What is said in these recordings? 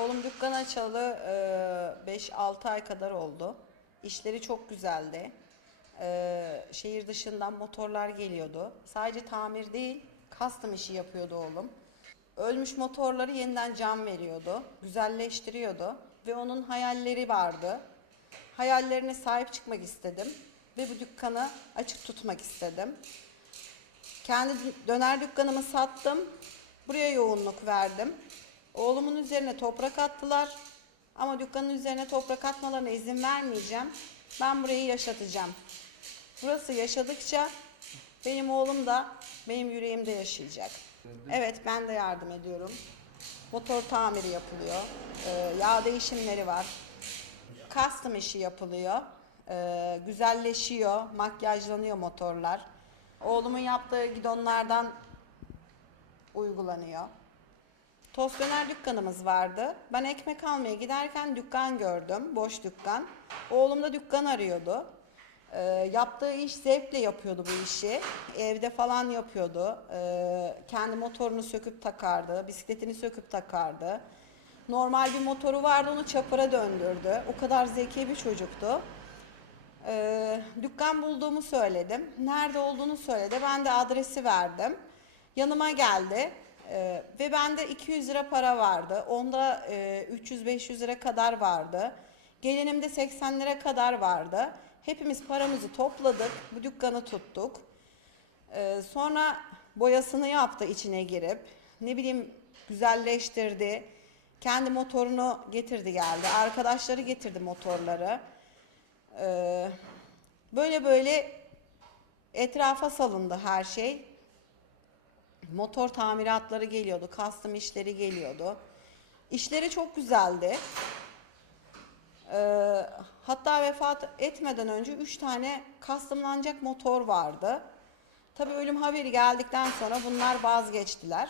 Oğlum dükkan açalı e, 5-6 ay kadar oldu. İşleri çok güzeldi. E, şehir dışından motorlar geliyordu. Sadece tamir değil, custom işi yapıyordu oğlum. Ölmüş motorları yeniden can veriyordu, güzelleştiriyordu ve onun hayalleri vardı. Hayallerine sahip çıkmak istedim ve bu dükkanı açık tutmak istedim. Kendi döner dükkanımı sattım. Buraya yoğunluk verdim. Oğlumun üzerine toprak attılar. Ama dükkanın üzerine toprak atmalarına izin vermeyeceğim. Ben burayı yaşatacağım. Burası yaşadıkça benim oğlum da benim yüreğimde yaşayacak. Evet ben de yardım ediyorum. Motor tamiri yapılıyor. Ee, yağ değişimleri var. Custom işi yapılıyor. Ee, güzelleşiyor, makyajlanıyor motorlar. Oğlumun yaptığı gidonlardan uygulanıyor. Tost döner dükkanımız vardı. Ben ekmek almaya giderken dükkan gördüm, boş dükkan. Oğlum da dükkan arıyordu. Ee, yaptığı iş zevkle yapıyordu bu işi. Evde falan yapıyordu. Ee, kendi motorunu söküp takardı, bisikletini söküp takardı. Normal bir motoru vardı, onu çapara döndürdü. O kadar zeki bir çocuktu. Ee, dükkan bulduğumu söyledim. Nerede olduğunu söyledi. Ben de adresi verdim. Yanıma geldi. Ee, ve bende 200 lira para vardı. Onda e, 300-500 lira kadar vardı. Gelinimde 80 lira kadar vardı. Hepimiz paramızı topladık. Bu dükkanı tuttuk. Ee, sonra boyasını yaptı içine girip. Ne bileyim güzelleştirdi. Kendi motorunu getirdi geldi. Arkadaşları getirdi motorları. Ee, böyle böyle etrafa salındı her şey. Motor tamiratları geliyordu, custom işleri geliyordu. İşleri çok güzeldi. Ee, hatta vefat etmeden önce 3 tane customlanacak motor vardı. Tabii ölüm haberi geldikten sonra bunlar vazgeçtiler.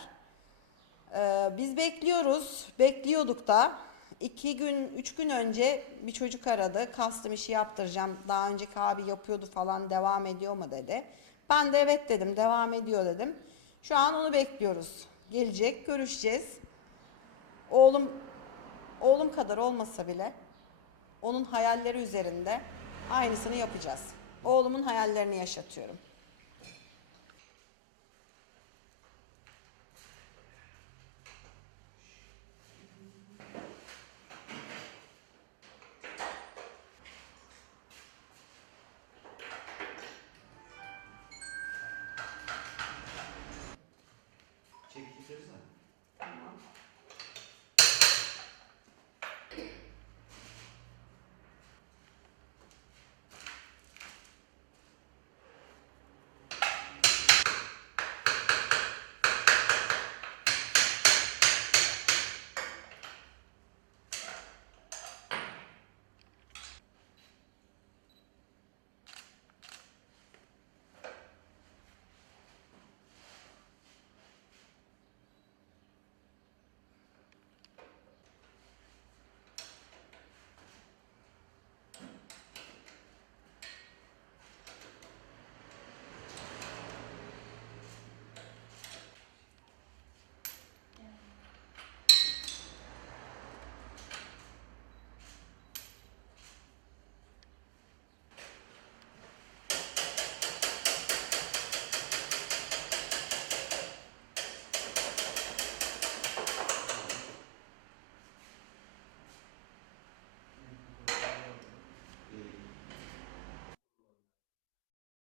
Ee, biz bekliyoruz, bekliyorduk da. iki gün, üç gün önce bir çocuk aradı. Custom işi yaptıracağım. Daha önceki abi yapıyordu falan devam ediyor mu dedi. Ben de evet dedim, devam ediyor dedim. Şu an onu bekliyoruz. Gelecek, görüşeceğiz. Oğlum, oğlum kadar olmasa bile onun hayalleri üzerinde aynısını yapacağız. Oğlumun hayallerini yaşatıyorum.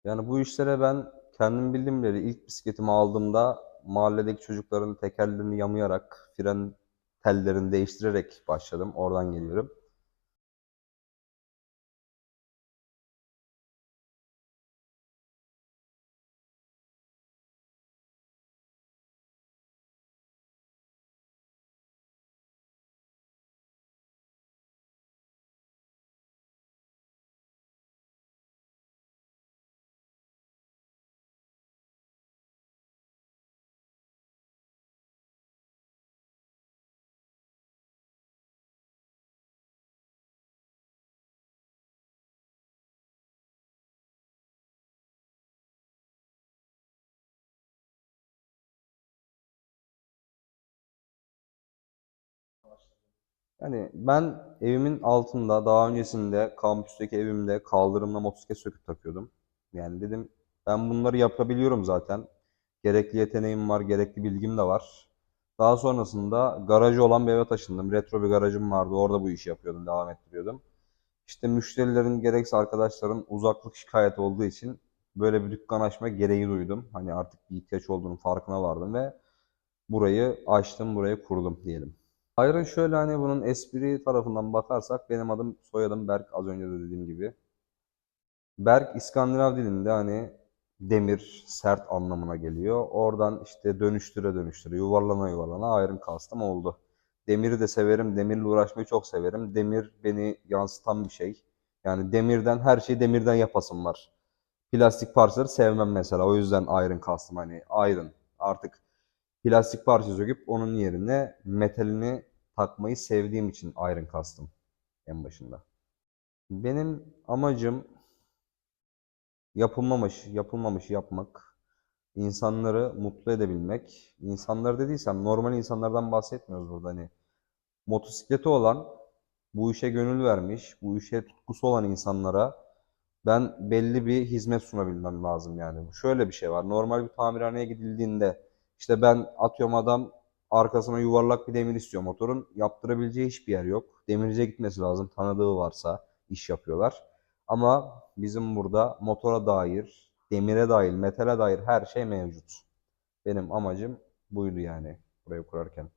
Yani bu işlere ben kendim bildiğim bileli ilk bisikletimi aldığımda mahalledeki çocukların tekerlerini yamayarak, fren tellerini değiştirerek başladım. Oradan geliyorum. Yani ben evimin altında daha öncesinde kampüsteki evimde kaldırımla motosiklet söküp takıyordum. Yani dedim ben bunları yapabiliyorum zaten. Gerekli yeteneğim var, gerekli bilgim de var. Daha sonrasında garajı olan bir eve taşındım. Retro bir garajım vardı. Orada bu işi yapıyordum, devam ettiriyordum. İşte müşterilerin gerekse arkadaşların uzaklık şikayeti olduğu için böyle bir dükkan açma gereği duydum. Hani artık bir ihtiyaç olduğunun farkına vardım ve burayı açtım, burayı kurdum diyelim. Ayrın şöyle hani bunun espri tarafından bakarsak benim adım soyadım Berk az önce de dediğim gibi. Berk İskandinav dilinde hani demir, sert anlamına geliyor. Oradan işte dönüştüre dönüştüre, yuvarlana yuvarlana Iron Custom oldu. Demiri de severim, demirle uğraşmayı çok severim. Demir beni yansıtan bir şey. Yani demirden, her şeyi demirden yapasım var. Plastik parçaları sevmem mesela. O yüzden Iron Custom hani Iron. Artık plastik parça söküp onun yerine metalini takmayı sevdiğim için Iron Custom en başında. Benim amacım yapılmamış, yapılmamış yapmak, insanları mutlu edebilmek. İnsanları dediysem normal insanlardan bahsetmiyoruz burada hani. Motosikleti olan, bu işe gönül vermiş, bu işe tutkusu olan insanlara ben belli bir hizmet sunabilmem lazım yani. Şöyle bir şey var. Normal bir tamirhaneye gidildiğinde işte ben atıyorum adam arkasına yuvarlak bir demir istiyor motorun. Yaptırabileceği hiçbir yer yok. Demirciye gitmesi lazım. Tanıdığı varsa iş yapıyorlar. Ama bizim burada motora dair, demire dair, metale dair her şey mevcut. Benim amacım buydu yani burayı kurarken.